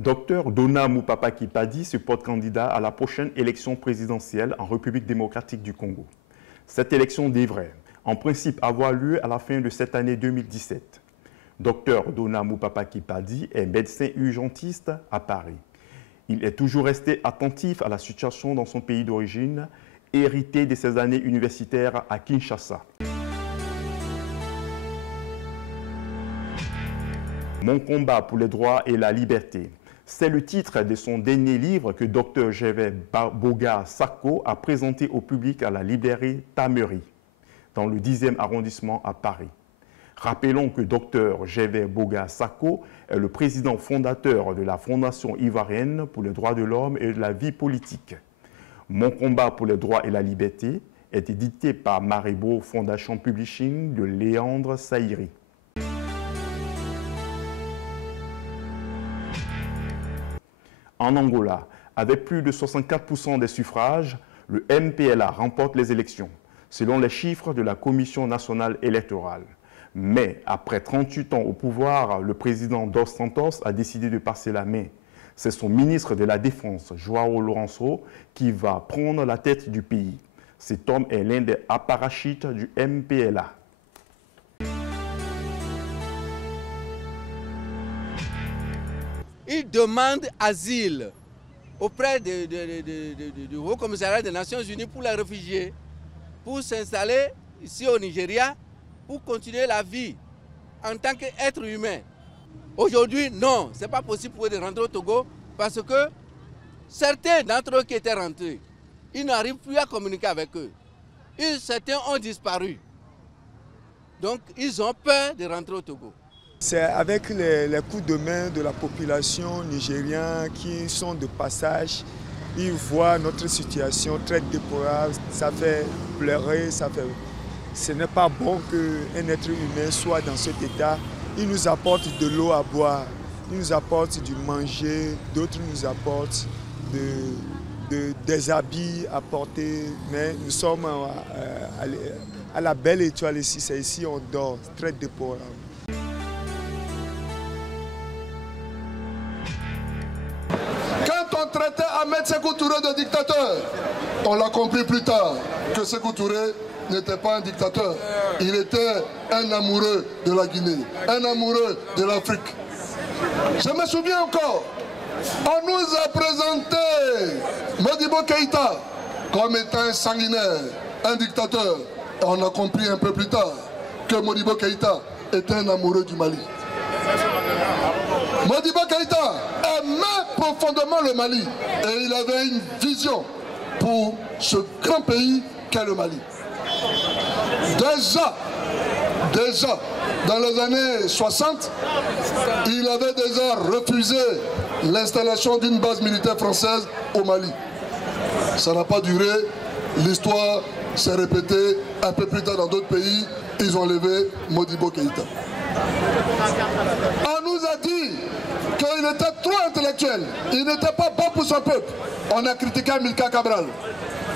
Dr Dona Mupapaki Padi se porte candidat à la prochaine élection présidentielle en République démocratique du Congo. Cette élection devrait, en principe, avoir lieu à la fin de cette année 2017. Dr Dona Mupapaki Padi est médecin urgentiste à Paris. Il est toujours resté attentif à la situation dans son pays d'origine, hérité de ses années universitaires à Kinshasa. Mon combat pour les droits et la liberté. C'est le titre de son dernier livre que Dr Gervais Boga Sako a présenté au public à la librairie Tamery, dans le 10e arrondissement à Paris. Rappelons que Dr Gervais Boga Sako est le président fondateur de la Fondation ivoirienne pour les droits de l'homme et de la vie politique. Mon combat pour les droits et la liberté est édité par Maribor Foundation Publishing de Léandre Saïri. En Angola, avec plus de 64% des suffrages, le MPLA remporte les élections, selon les chiffres de la Commission nationale électorale. Mais après 38 ans au pouvoir, le président Dos Santos a décidé de passer la main. C'est son ministre de la Défense, João Lourenço, qui va prendre la tête du pays. Cet homme est l'un des apparatchiks du MPLA. Il demande asile auprès du Haut Commissariat des Nations Unies pour les réfugiés, pour s'installer ici au Nigeria, pour continuer la vie en tant qu'être humain. Aujourd'hui, non, ce n'est pas possible pour eux de rentrer au Togo parce que certains d'entre eux qui étaient rentrés, ils n'arrivent plus à communiquer avec eux. Certains ont disparu. Donc, ils ont peur de rentrer au Togo. C'est avec les coups de main de la population nigérienne qui sont de passage. Ils voient notre situation très déplorable. Ça fait pleurer, ce n'est pas bon qu'un être humain soit dans cet état. Ils nous apportent de l'eau à boire, ils nous apportent du manger, d'autres nous apportent des habits à porter. Mais nous sommes à la belle étoile ici, c'est ici on dort, très déplorable. Quand on traitait Ahmed Sékou Touré de dictateur, on l'a compris plus tard que Sékou Touré n'était pas un dictateur. Il était un amoureux de la Guinée, un amoureux de l'Afrique. Je me souviens encore, on nous a présenté Modibo Keïta comme étant un sanguinaire, un dictateur. Et on a compris un peu plus tard que Modibo Keïta était un amoureux du Mali. Modibo Keïta aimait profondément le Mali et il avait une vision pour ce grand pays qu'est le Mali. Déjà, dans les années 60, il avait déjà refusé l'installation d'une base militaire française au Mali. Ça n'a pas duré, l'histoire s'est répétée un peu plus tard dans d'autres pays, ils ont enlevé Modibo Keïta. On nous a dit qu'il était trop intellectuel, il n'était pas bon pour son peuple. On a critiqué Amilcar Cabral,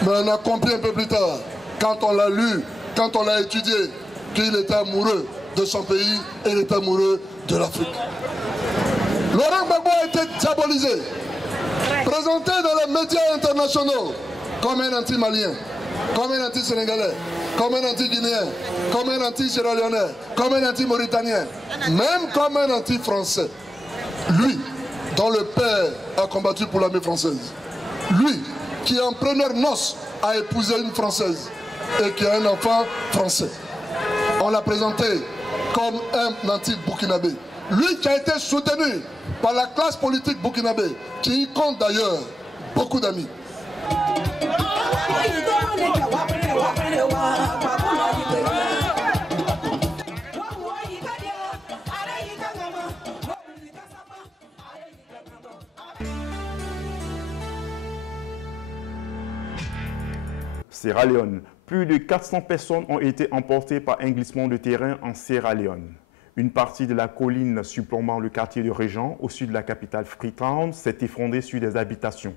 mais on a compris un peu plus tard, quand on l'a lu, quand on l'a étudié, qu'il était amoureux de son pays et il était amoureux de l'Afrique. Laurent Gbagbo a été diabolisé, présenté dans les médias internationaux comme un anti-malien, comme un anti-sénégalais, comme un anti-guinéen, comme un anti-sierra-léonais, comme un anti-mauritanien, même comme un anti-français. Lui, dont le père a combattu pour l'armée française. Lui, qui en première noce a épousé une Française et qui a un enfant français. On l'a présenté comme un anti-burkinabé. Lui qui a été soutenu par la classe politique burkinabé, qui y compte d'ailleurs beaucoup d'amis. Sierra Leone. Plus de 400 personnes ont été emportées par un glissement de terrain en Sierra Leone. Une partie de la colline surplombant le quartier de Régent, au sud de la capitale Freetown, s'est effondrée sur des habitations.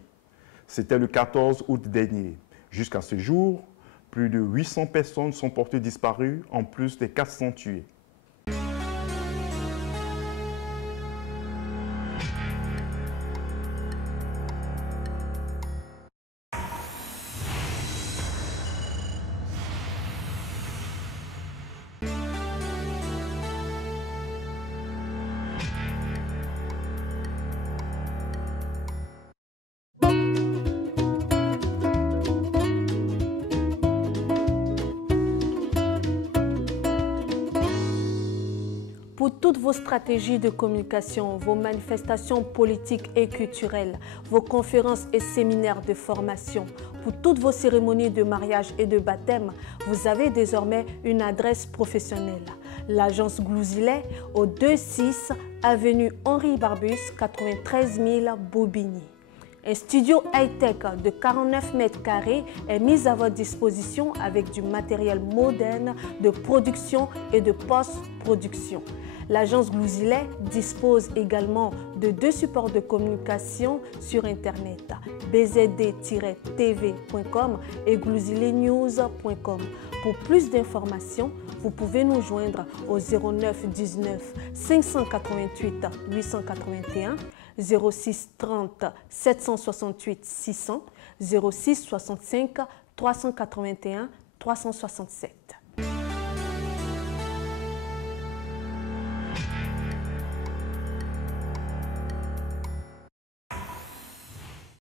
C'était le 14 août dernier. Jusqu'à ce jour, plus de 800 personnes sont portées disparues, en plus des 400 tués. Pour toutes vos stratégies de communication, vos manifestations politiques et culturelles, vos conférences et séminaires de formation, pour toutes vos cérémonies de mariage et de baptême, vous avez désormais une adresse professionnelle. L'agence Glouzilet au 26 avenue Henri Barbus, 93 000 Bobigny. Un studio high-tech de 49 mètres carrés est mis à votre disposition avec du matériel moderne de production et de post-production. L'agence Glouzilet dispose également de 2 supports de communication sur Internet, bzd-tv.com et glouziletnews.com. Pour plus d'informations, vous pouvez nous joindre au 09 19 588 881, 06 30 768 600, 06 65 381 367.